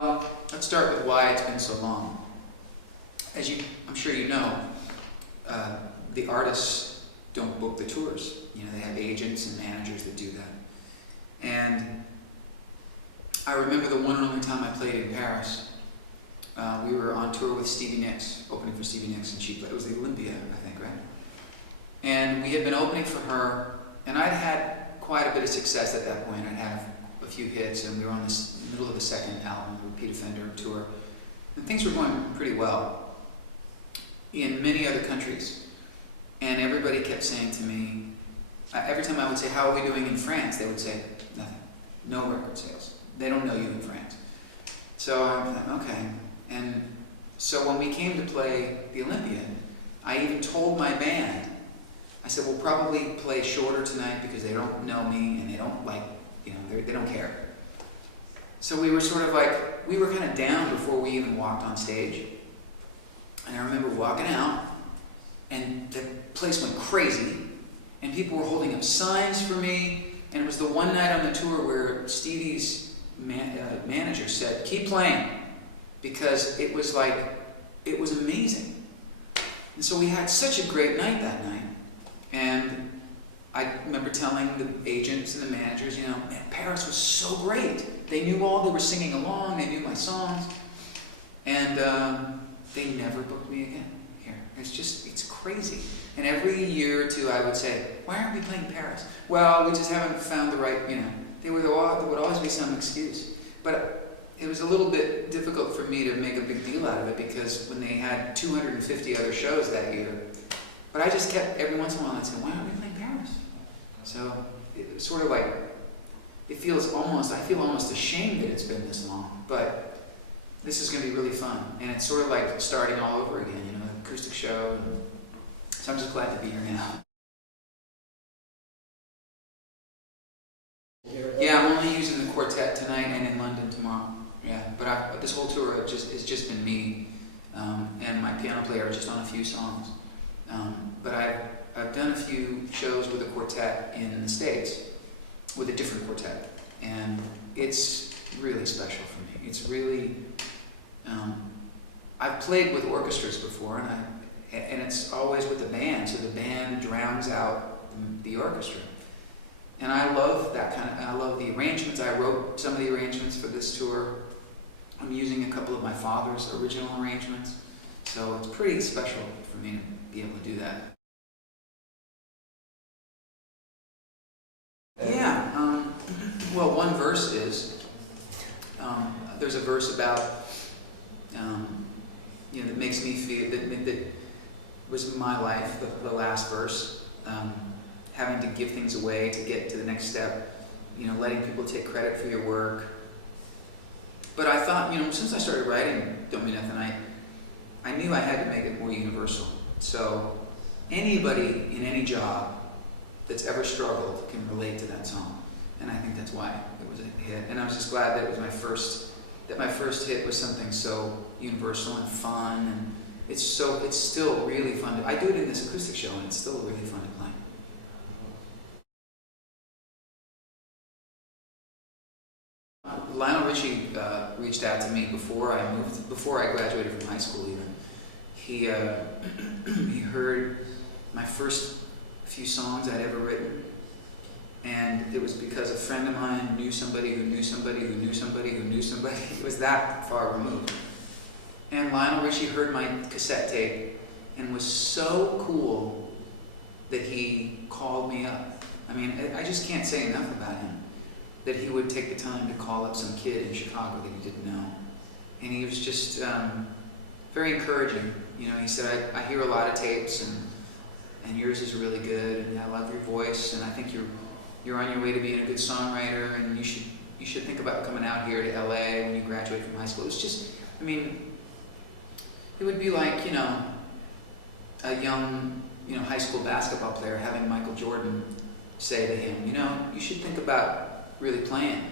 Well, let's start with why it's been so long. As I'm sure you know, the artists don't book the tours. You know, they have agents and managers that do that. And I remember the one and only time I played in Paris. We were on tour with Stevie Nicks, opening for Stevie Nicks, and she played. It was the Olympia, I think, right? And we had been opening for her, and I'd had quite a bit of success at that point. I'd had a few hits, and we were on the middle of the second album, the Repeat Offender tour, and things were going pretty well in many other countries. And everybody kept saying to me, every time I would say, "How are we doing in France?" they would say, "Nothing, no record sales. They don't know you in France." So I thought, okay. And so when we came to play the Olympia, I even told my band, I said, "We'll probably play shorter tonight because they don't know me and they don't they don't care." So we were sort of like, we were kind of down before we even walked on stage. And I remember walking out, and the place went crazy, and people were holding up signs for me, and it was the one night on the tour where Stevie's manager said, "Keep playing," because it was amazing. And so we had such a great night that night, and I remember telling the agents and the managers, man, Paris was so great. They were singing along, they knew my songs, and they never booked me again here. It's crazy. And every year or two I would say, "Why aren't we playing Paris?" "Well, we just haven't found the right," there would always be some excuse. But it was a little bit difficult for me to make a big deal out of it because when they had 250 other shows that year, but I just kept, every once in a while I'd say, "Why aren't we playing Paris?" So it was sort of like, I feel almost ashamed that it's been this long, but this is going to be really fun. And it's sort of like starting all over again, an acoustic show. And so I'm just glad to be here now. Yeah, I'm only using the quartet tonight and in London tomorrow. Yeah, but this whole tour it's just been me and my piano player just on a few songs. But I've done a few shows with a quartet in the States, with a different quartet, and it's really special for me. It's really, I've played with orchestras before, and it's always with the band, so the band drowns out the orchestra. And I love that I love the arrangements. I wrote some of the arrangements for this tour. I'm using a couple of my father's original arrangements, so it's pretty special for me to be able to do that. Yeah, well, one verse is, there's a verse about, that makes me feel, that was my life, the last verse, having to give things away to get to the next step, letting people take credit for your work. But I thought, since I started writing Don't Mean Nothing, I knew I had to make it more universal. So anybody in any job that's ever struggled can relate to that song. And I think that's why it was a hit. And I was just glad that it was my first hit was something so universal and fun, and it's still really fun. I do it in this acoustic show, and it's still really fun to play. Lionel Richie reached out to me before I graduated from high school even. He heard my first few songs I'd ever written, and it was because a friend of mine knew somebody who knew somebody who knew somebody who knew somebody. It was that far removed. And Lionel Richie heard my cassette tape and was so cool that he called me up. I mean, I just can't say enough about him, that he would take the time to call up some kid in Chicago that he didn't know. And he was just very encouraging. He said, I hear a lot of tapes, and yours is really good, and I love your voice, and I think you're on your way to being a good songwriter, and you should think about coming out here to LA when you graduate from high school. It's just, it would be like, a young, high school basketball player having Michael Jordan say to him, you should think about really playing,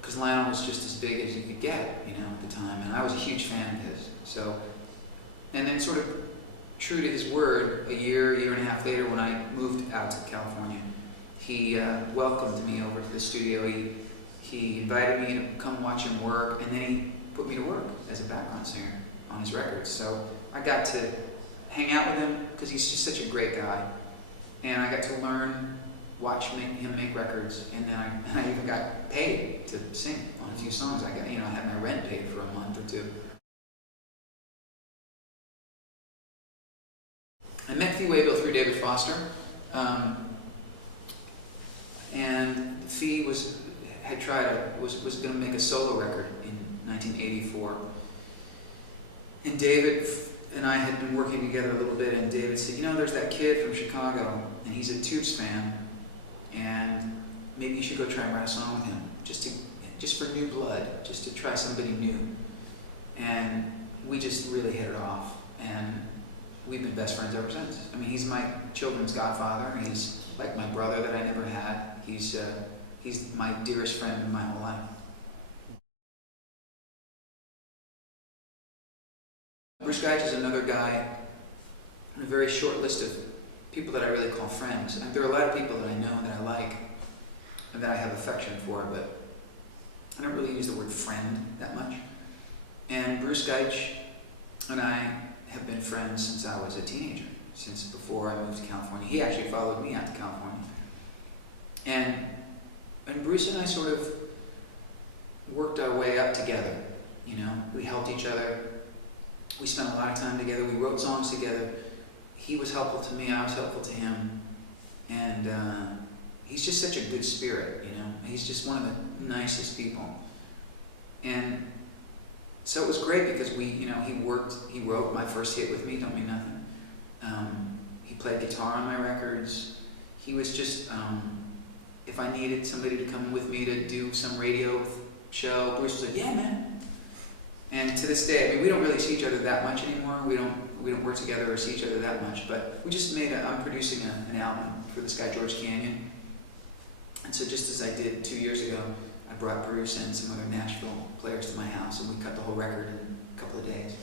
because Lionel was just as big as you could get, at the time, and I was a huge fan of his. So, and then sort of true to his word, a year and a half later, when I moved out to California, he welcomed me over to the studio. He invited me to come watch him work, and then put me to work as a background singer on his records. So I got to hang out with him because he's just such a great guy. And I got to learn, watch him make records, and then I even got paid to sing on a few songs. I had my rent paid for a month or two. I met Fee Waybill through David Foster, and Fee was going to make a solo record in 1984, and David and I had been working together a little bit, and David said, there's that kid from Chicago, and he's a Tubes fan, and maybe you should go try and write a song with him, just for new blood, just to try somebody new. And we just really hit it off, and we've been best friends ever since. I mean, he's my children's godfather. He's like my brother that I never had. He's my dearest friend in my whole life. Bruce Geitch is another guy on a very short list of people that I really call friends. And there are a lot of people that I know that I like and that I have affection for, but I don't really use the word friend that much. And Bruce Geitch and I have been friends since I was a teenager, since before I moved to California. He actually followed me out to California. And Bruce and I sort of worked our way up together. We helped each other. We spent a lot of time together. We wrote songs together. He was helpful to me. I was helpful to him. And he's just such a good spirit, He's just one of the nicest people. And so it was great because he wrote my first hit with me, Don't Mean Nothing. He played guitar on my records. He was just, if I needed somebody to come with me to do some radio show, Bruce was like, yeah, man. And to this day, we don't really see each other that much anymore. We don't work together or see each other that much. But we just I'm producing an album for this guy, George Canyon. And so just as I did 2 years ago, I brought Bruce and some other Nashville players to my house, and we cut the whole record in a couple of days.